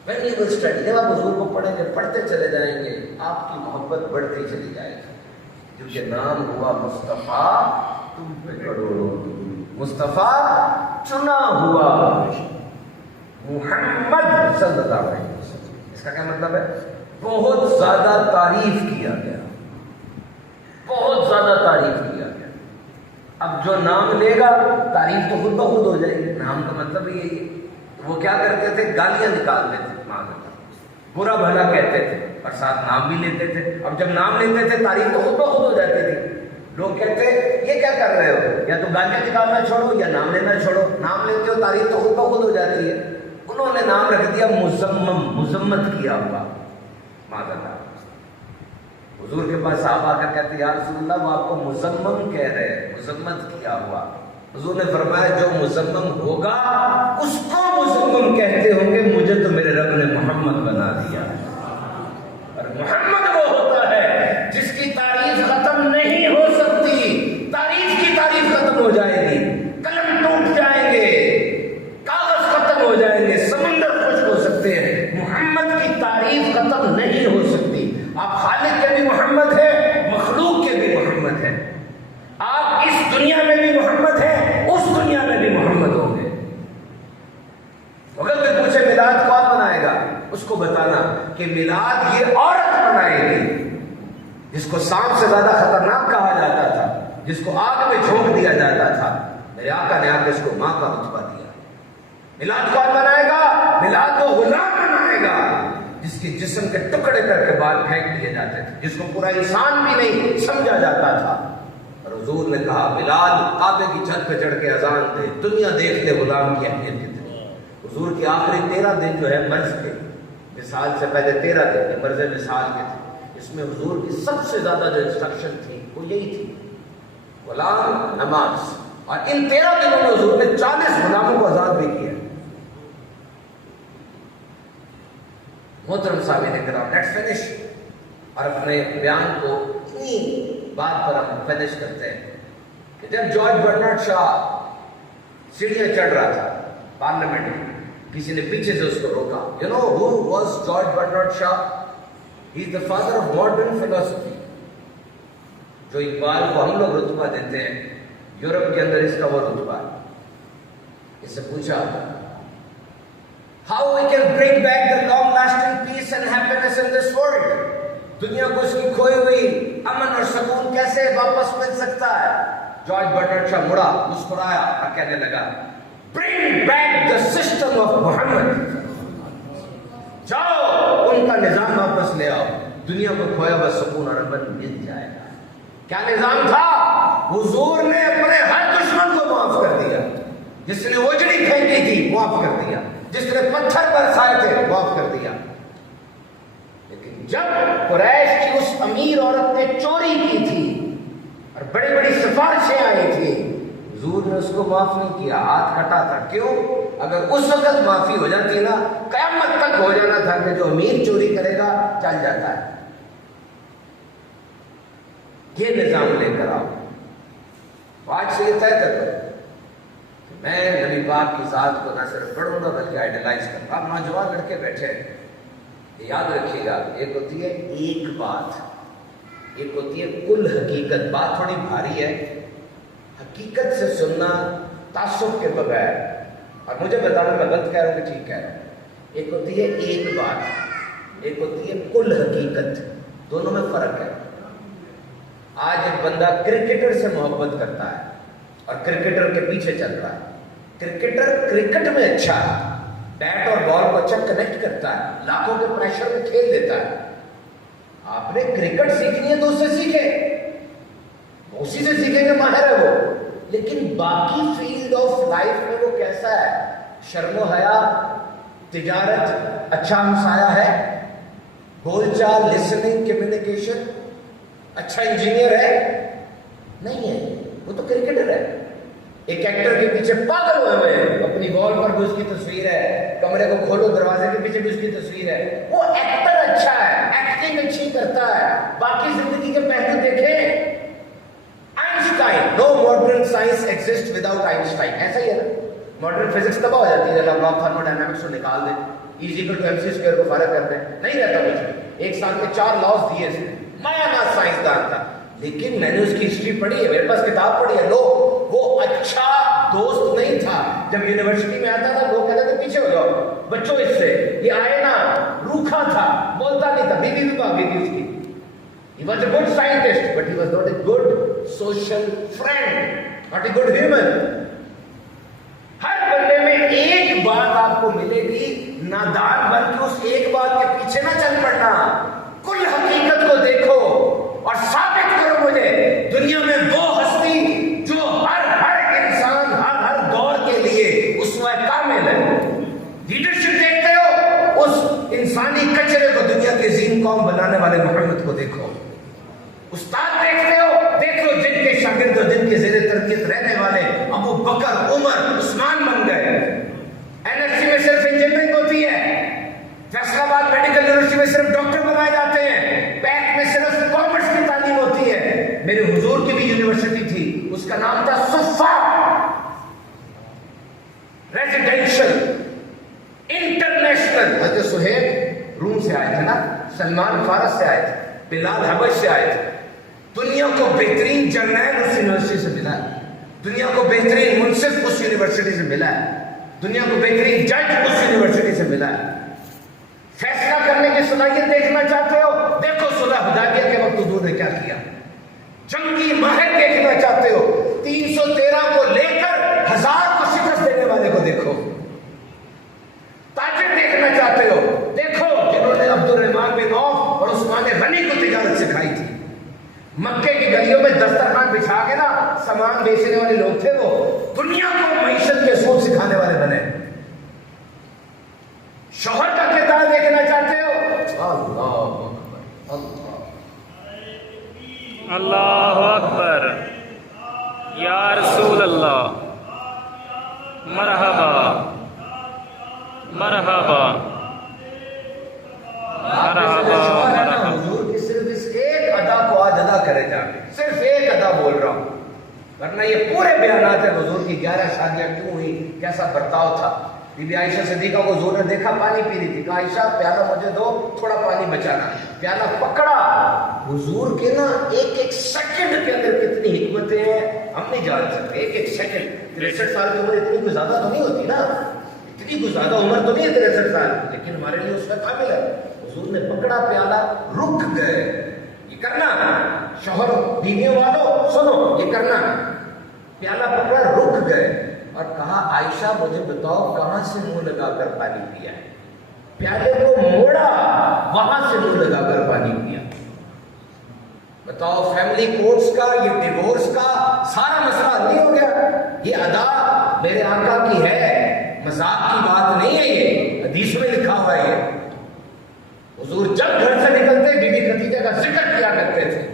When you will study, جب آپ حضور کو پڑھیں گے, پڑھتے چلے جائیں گے, آپ کی محبت بڑھتی چلی جائے گی. کیونکہ نام ہوا مصطفیٰ, تم پہ کروڑوں. مصطفیٰ چنا ہوا محمد صلی اللہ علیہ وسلم. اس کا کیا مطلب ہے؟ بہت زیادہ تعریف کیا گیا, بہت زیادہ تعریف کیا گیا. اب جو نام لے گا تعریف تو خود بخود ہو جائے گی. نام کا مطلب یہی ہے. وہ کیا کرتے تھے, گالیاں نکالتے تھے, برا بھلا کہتے تھے اور ساتھ نام بھی لیتے تھے. اب جب نام لیتے تھے تعریف تو خود بخود ہو جاتی تھی. لوگ کہتے یہ کیا کر رہے ہو, یا تو گالیاں نکالنا چھوڑو یا نام لینا چھوڑو. نام لیتے ہو تعریف تو خود بخود ہو جاتی ہے. انہوں نے نام رکھ دیا مزمم, مذمت کیا ہوا. معذرت, حضور کے پاس صحابہ آ کر کہتے یا رسول اللہ وہ آپ کو مزمم کہہ رہے ہیں, مذمت کیا ہوا. حضور نے فرمایا جو مزمم ہوگا اس کو مزمم کہتے ہوں گے, مجھے تو میرے رب نے محمد بنا دیا. اور محمد وہ ہوتا ہے جس کی تعریف ختم نہیں ہو سکتی. تعریف کی تعریف ختم ہو جائے گی, قلم ٹوٹ جائیں گے, کاغذ ختم ہو جائیں گے, سمندر خشک ہو سکتے ہیں, محمد کی تعریف ختم نہیں ہو سکتی. آپ خالی محمد ہے, مخلوق کے بھی محمد ہے. آپ اس دنیا میں بھی محمد ہیں, اس دنیا میں بھی محمد ہوں گے. اگر کوئی پوچھے میلاد کون منائے گا, اس کو بتانا کہ میلاد یہ عورت منائے گی جس کو سانپ سے زیادہ خطرناک کہا جاتا تھا, جس کو آگ میں جھونک دیا جاتا تھا. میرے آقا نے آ کے اس کو ماں کا رتبہ دیا. میلاد کون منائے گا؟ میلاد وہ غلام منائے گا جس کے جسم کے ٹکڑے کر کے بال پھینک دیے جاتے تھے, جس کو پورا انسان بھی نہیں سمجھا جاتا تھا. اور حضور نے کہا میلاد کعبے کی چھت پہ چڑھ کے اذان دے, دنیا دیکھ لے غلام کی اہمیت کتنی. حضور کے آخری 13 دن جو ہے مرض کے مثال سے پہلے 13 دن کے مرض مثال کے تھے. اس میں حضور کی سب سے زیادہ جو انسٹرکشن تھی وہ یہی تھی, غلام نماز. اور ان 13 دنوں میں حضور نے 40 غلاموں کو آزاد بھی کیا. محترم سامعین کرام, لیٹس فنش. اور اپنے بیان کو اتنی بات پر ہم فنش کرتے ہیں کہ جب جارج برنارڈ شاہ سیڑھیاں چڑھ رہا تھا پارلیمنٹ میں, کسی نے پیچھے سے اس کو روکا. You know who was George Bernard Shaw? He is the father of modern philosophy. جو اقبال کو ہم لوگ رتبہ دیتے ہیں, یورپ کے اندر اس کا وہ رتبہ ہے. اس سے پوچھا how we can bring back the long lasting peace and happiness in this world. دنیا کو اس کی کھوئی ہوئی امن اور سکون کیسے واپس مل سکتا ہے؟ جارج برنارڈ شاہ مڑا, مسکرایا اور کہنے لگا bring back the system of Muhammad. جاؤ ان کا نظام واپس لے آؤ, دنیا کو کھویا ہوا سکون اور امن مل جائے گا. کیا نظام تھا؟ حضور نے اپنے ہر دشمن کو معاف کر دیا. جس نے اوجڑی پھینکی تھی معاف کر دیا, جس نے پتھر برسائے تھے معاف کر دیا. لیکن جب قریش کی اس امیر عورت نے چوری کی تھی اور بڑی بڑی سفارشیں آئی تھی, حضور نے اس کو معاف نہیں کیا, ہاتھ کٹا تھا. کیوں؟ اگر اس وقت معافی ہو جاتی نا, قیامت تک ہو جانا تھا کہ جو امیر چوری کرے گا چل جاتا ہے. یہ نظام لے کر آؤ. آج سے یہ طے کر دو کہ میں نبی پاک کی ذات کو نہ صرف پڑھوں گا بلکہ آئیڈیلائز کروں گا. آپ نوجوان لڑکے بیٹھے ہیں, یاد رکھیے گا, ایک ہوتی ہے ایک بات, ایک ہوتی ہے کل حقیقت. بات تھوڑی بھاری ہے, حقیقت سے سننا تعصب کے بغیر, اور مجھے بتانا میں غلط کہہ رہا ہوں کہ ٹھیک کہہ رہا ہوں. ایک ہوتی ہے ایک بات, ایک ہوتی ہے کل حقیقت. دونوں میں فرق ہے. آج ایک بندہ کرکٹر سے محبت کرتا ہے اور کرکٹر کے پیچھے چل رہا ہے. کرکٹر کرکٹ میں اچھا ہے, بیٹ اور بال کو اچھا کنیکٹ کرتا ہے, لاکھوں کے پریشر میں کھیل دیتا ہے. آپ نے کرکٹ سیکھنی ہے تو اس سے سیکھیں, اسی سے سیکھیں کہ ماہر ہے وہ. لیکن باقی فیلڈ آف لائف میں وہ کیسا ہے؟ شرم و حیا, تجارت, اچھا ہمسایہ ہے, بول چال, لسننگ, کمیونیکیشن, اچھا انجینئر ہے؟ نہیں ہے, وہ تو کرکٹر ہے. ایک ایکٹر کے پیچھے پاگل ہوئے ہوئے ہیں, اپنی وال پر بھی اس کی تصویر ہے, کمرے کو کھولو دروازے کے پیچھے بھی اس کی تصویر ہے. وہ ایکٹر اچھا ہے, ایکٹنگ اچھی کرتا ہے, باقی زندگی کے پہلو دیکھیں. Einstein, no modern science exist without Einstein. ایسا ہی ہے نا, ماڈرن فزکس تباہ ہو جاتی ہے جب لا آف تھرموڈائنامکس کو نکال دیں, E=mc² کو فارغ کر دیں, نہیں رہتا کچھ. ایک سال میں 4 لاز دیے تھے, مایا ناز سائنسدان تھا. لیکن میں نے اس کی ہسٹری پڑھی ہے, میرے پاس کتاب پڑھی ہے. لو, وہ اچھا دوست نہیں تھا. جب یونیورسٹی میں آتا تھا لوگ کہتے تھے پیچھے ہو جاؤ بچوں اس سے, یہ آئے نا, روکھا تھا, بولتا نہیں تھا, بیوی بھی بھاگ گئی تھی اس کی. He was a good scientist, but he was not a good social friend, not a good human. ہر بندے میں ایک بات آپ کو ملے گی, نادان بن کے اس ایک بات کے پیچھے نہ چل پڑنا. کل حقیقت کو دیکھو اور ثابت کرو مجھے دنیا میں وہ ہستی جو ہر انسان ہر دور کے لیے اسوہ کامل ہے. لیڈرشپ دیکھتے ہو, اس انسانی کچرے کو دنیا کے عظیم قوم بنانے والے محمد کو دیکھو. استاد دیکھتے ہو, دیکھ لو جن کے شاگرد اور جن کے زیر تربیت رہنے والے ابو بکر, عمر, عثمان بن گئے. NSC میں صرف انجینئرنگ ہوتی ہے, فیصل آباد میڈیکل یونیورسٹی میں صرف ڈاکٹر بنائے جاتے ہیں, پیک میں صرف کامرس کی تعلیم ہوتی ہے. میرے حضور کی بھی یونیورسٹی تھی, اس کا نام تھا صفا ریزیڈینشل انٹرنیشنل. حضرت سہیب روم سے آئے تھے نا, سلمان فارس سے آئے تھے. بلال حبش سے آئے تھے. دنیا کو بہترین جرنیل اس یونیورسٹی سے ملا ہے, دنیا کو بہترین منصف اس یونیورسٹی سے ملا ہے, دنیا کو بہترین جج اس یونیورسٹی سے ملا ہے. فیصلہ کرنے کی صلاحیت دیکھنا چاہتے ہو, دیکھو صلح حدیبیہ کے وقت حضور نے کیا کیا. جنگی ماہر دیکھنا چاہتے ہو, 313 کو لے کر 1000 کو شکست دینے والے کو دیکھو. تاجر دیکھنا چاہتے ہو, دیکھو جنہوں نے عبد الرحمن بن عوف اور عثمان غنی کو تجارت سکھائی تھی. مکے کی گلیوں میں دسترخوان بچھا کے نا سامان بیچنے والے لوگ تھے, وہ دنیا کو معیشت کے اصول سکھانے والے بنے. شوہر کا کردار دیکھنا چاہتے ہو, اللہ اکبر, اللہ اکبر, یا رسول اللہ, مرحبا مرحبا مرحبا. حضور کی صرف اس ایک ادا کو آج ادا کرے جا کے, صرف ایک ادا بول رہا ہوں, ورنہ یہ پورے بیانات ہیں حضور کی 11 شادیاں کیوں ہوئی, کیسا برتاؤ تھا. بی بی عائشہ صدیقہ کو حضور نے دیکھا پانی پی رہی تھی, کہا عائشہ پیالہ مجھے دو, تھوڑا پانی بچانا. پیالہ پکڑا. حضور کے نا ایک ایک سیکنڈ کے اندر کتنی حکمتیں ہیں ہم نہیں جان سکتے. ایک ایک سیکنڈ, 63 سال کی عمر اتنی کوئی زیادہ تو نہیں ہوتی نا, اتنی کوئی زیادہ عمر تو نہیں ہے 63 سال, لیکن ہمارے لیے اس کا قابل ہے. حضور نے پکڑا پیالہ, رک گئے. یہ کرنا شوہر بیویوں والوں سنو, یہ کرنا. پیالہ پکڑا, رک گئے اور کہا عائشہ مجھے بتاؤ کہاں سے منہ لگا کر پانی پیا ہے. پیالے کو موڑا, وہاں سے منہ لگا کر پانی پیا. بتاؤ فیملی کورٹس کا, یہ ڈیورس کا سارا مسئلہ نہیں ہو گیا. یہ ادا میرے آقا کی ہے, مذاق کی بات نہیں ہے, یہ حدیث میں لکھا ہوا ہے. حضور جب گھر سے نکلتے بی بی خدیجہ کا ذکر کیا کرتے تھے.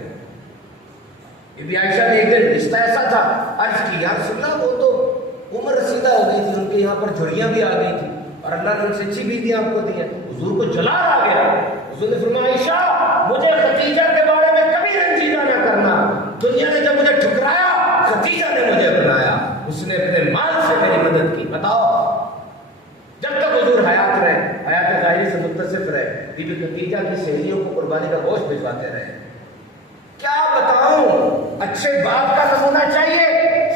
بی بی عائشہ نے ایک دن رشتہ ایسا تھا, عرض کی یا رسول اللہ وہ تو عمر رسیدہ ہو گئی تھی, ان کے یہاں پر جھڑیاں بھی آ گئی تھی اور اللہ نے ان سے اچھی بیوی آپ کو دی ہے. حضور کو جلال آ گیا. حضور نے فرمایا عائشہ مجھے خدیجہ کے بارے میں کبھی رنجیدہ نہ کرنا. دنیا نے جب مجھے ٹھکرایا خدیجہ نے مجھے اپنایا, اس نے اپنے مال سے میری مدد کی. بتاؤ جب تک حضور حیات رہے, حیات ظاہری سے متصف رہے, بی بی خدیجہ کی سہیلیوں کو قربانی کا گوشت بھجواتے رہے. کیا بتاؤں, اچھے باپ کا نمونہ چاہیے,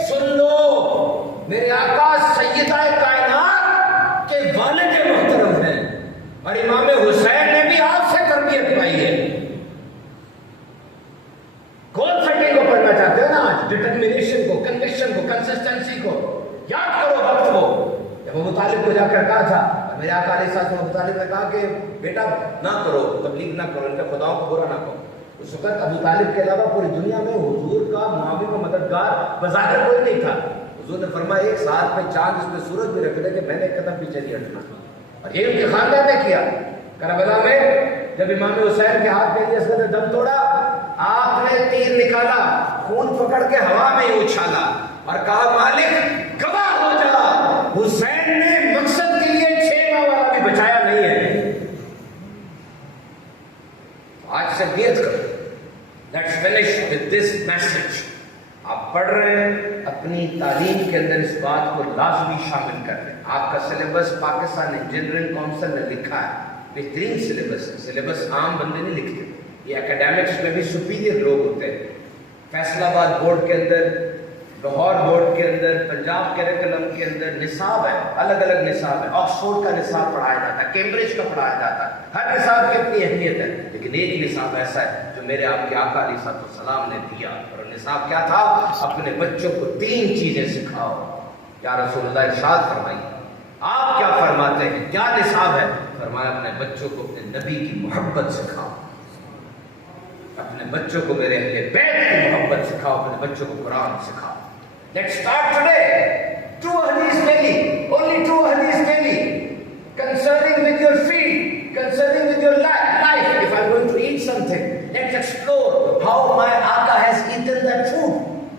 سن لو میرے آقا سیدہ کائنات کے والد محترم ہیں اور امام حسین نے بھی آپ سے تربیت پائی ہے. گول سیٹنگ کو پڑھنا چاہتے ہو نا آج, ڈٹرمنیشن کو, کنوکشن کو, کنسسٹنسی کو یاد کرو. وقت کو جب ابو طالب کو جا کر کہا تھا, میرے آقا علیہ السلام ابو طالب نے کہا کہ بیٹا نہ کرو, تبلیغ نہ کرو, ان کے خداؤں کو برا نہ کرو. اس وقت ابو طالب کے علاوہ پوری دنیا میں حضور کا معاون و مددگار بظاہر کوئی نہیں تھا. حضور نے فرمایا ایک ساتھ میں چاند اس میں سورج بھی رکھ دے کہ میں نے ایک قدم پیچھے نہیں ہٹنا. اور یہ ان کے خاندان نے کیا. کربلا میں جب امام حسین کے ہاتھ میں اس نے دم توڑا, آپ نے تیر نکالا, خون پکڑ کے ہوا میں ہی اچھالا اور کہا مالک گواہ ہو جا, حسین نے مقصد کے لیے 6 ماہ والا بھی بچایا نہیں ہے. آج سے نیت کرو. Let's finish with this message. آپ پڑھ رہے ہیں, اپنی تعلیم کے اندر اس بات کو لازمی شامل کر لیں. آپ کا سلیبس پاکستان انجینئرنگ کونسل نے لکھا ہے, بہترین سلیبس ہے. سلیبس عام بندے نہیں لکھتے, یہ اکیڈیمکس میں بھی سپیریئر لوگ ہوتے ہیں. فیصل آباد بورڈ کے اندر, لاہور بورڈ کے اندر, پنجاب کریکولم کے اندر نصاب ہے, الگ الگ نصاب ہے. آکسفورڈ کا نصاب پڑھایا جاتا ہے, کیمبرج کا پڑھایا جاتا ہے. ہر نصاب کی اپنی اہمیت ہے, لیکن ایک نصاب ایسا ہے جو میرے آپ کے آقا علیہ السلام نے دیا. اور نصاب کیا تھا؟ اپنے بچوں کو 3 چیزیں سکھاؤ. یا رسول اللہ ارشاد فرمائیے, آپ کیا فرماتے ہیں, کیا نصاب ہے؟ فرمایا اپنے بچوں کو اپنے نبی کی محبت سکھاؤ, اپنے بچوں کو میرے اہل بیت کی محبت سکھاؤ, اپنے بچوں کو قرآن سکھاؤ. Let's start today. 2 hadiths daily, only 2 hadiths daily, concerning with your feet, concerning with your life. If I'm going to eat something, let's explore how my Aka has eaten that food.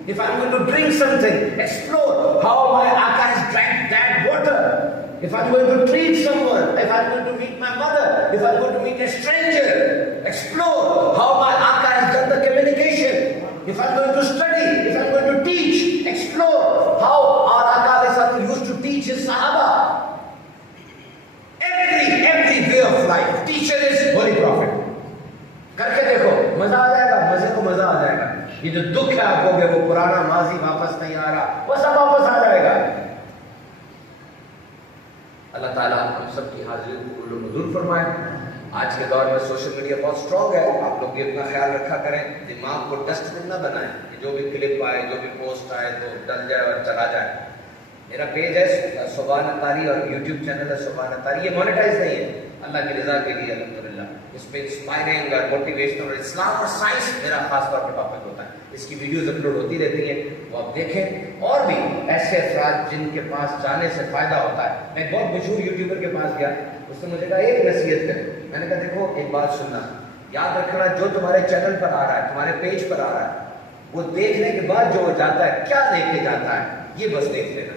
If I'm going to drink something, explore how my Aka has drank that water. If I'm going to treat someone, if I'm going to meet my mother, if I'm going to meet a stranger, explore how my Aka has done the communication. If I'm going to study, if I'm going to teach, explore how our Aka used to teach his Sahaba. Every way of life. Teacher is Holy Prophet. Karke dekho. مزہ آ جائے گا, مزے کو مزہ آ جائے گا. یہ جو دکھ ہے آپ کو کہ وہ پرانا ماضی واپس نہیں آ رہا, وہ سب واپس آ جائے گا. اللہ تعالیٰ ہم سب کی حاضری کو قبول و منظور فرمائے. آج کے دور میں سوشل میڈیا بہت اسٹرانگ ہے, آپ لوگ بھی اپنا خیال رکھا کریں, دماغ کو ڈسٹ بن نہ بنائیں کہ جو بھی کلپ آئے, جو بھی پوسٹ آئے تو ڈل جائے اور چلا جائے. میرا پیج ہے سبحان اتاری اور یوٹیوب چینل ہے سبحان اتاری. یہ مانیٹائز نہیں ہے, اللہ کی رضا کے لیے الحمدللہ. اس پہ انسپائرنگ اور موٹیویشنل اور اسلام اور سائنس میرا خاص طور پہ ٹاپک ہوتا ہے. اس کی ویڈیوز اپلوڈ ہوتی رہتی ہیں, وہ آپ دیکھیں. اور بھی ایسے افراد جن کے پاس جانے سے فائدہ ہوتا ہے. میں ایک بہت مشہور یوٹیوبر کے پاس گیا, اس نے مجھے کہا ایک نصیحت کرے. میں نے کہا دیکھو ایک بات سننا, یاد رکھنا جو تمہارے چینل پر آ رہا ہے, تمہارے پیج پر آ رہا ہے, وہ دیکھنے کے بعد جو جاتا ہے کیا لے کے جاتا ہے یہ بس دیکھ لینا.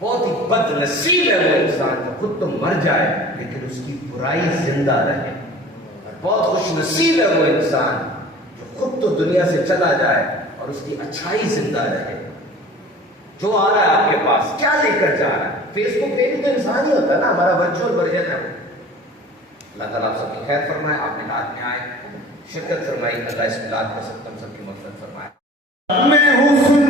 بہت ہی بد نصیب ہے وہ انسان جو خود تو مر جائے لیکن اس کی برائی زندہ رہے, اور بہت خوش نصیب ہے وہ انسان جو خود تو دنیا سے چلا جائے اور اس کی اچھائی زندہ رہے. جو آ رہا ہے آپ کے پاس کیا لے کر جا رہا ہے. فیس بک پہ بھی تو انسان ہی ہوتا ہے نا, ہمارا ورچوئل ورژن ہے وہ. اللہ تعالیٰ آپ سب کی خیر فرمائے. آپ میلاد میں آئے, شرکت فرمائی. اللہ اس میلاد کا سب کی مغفرت فرمائے. میں ہوں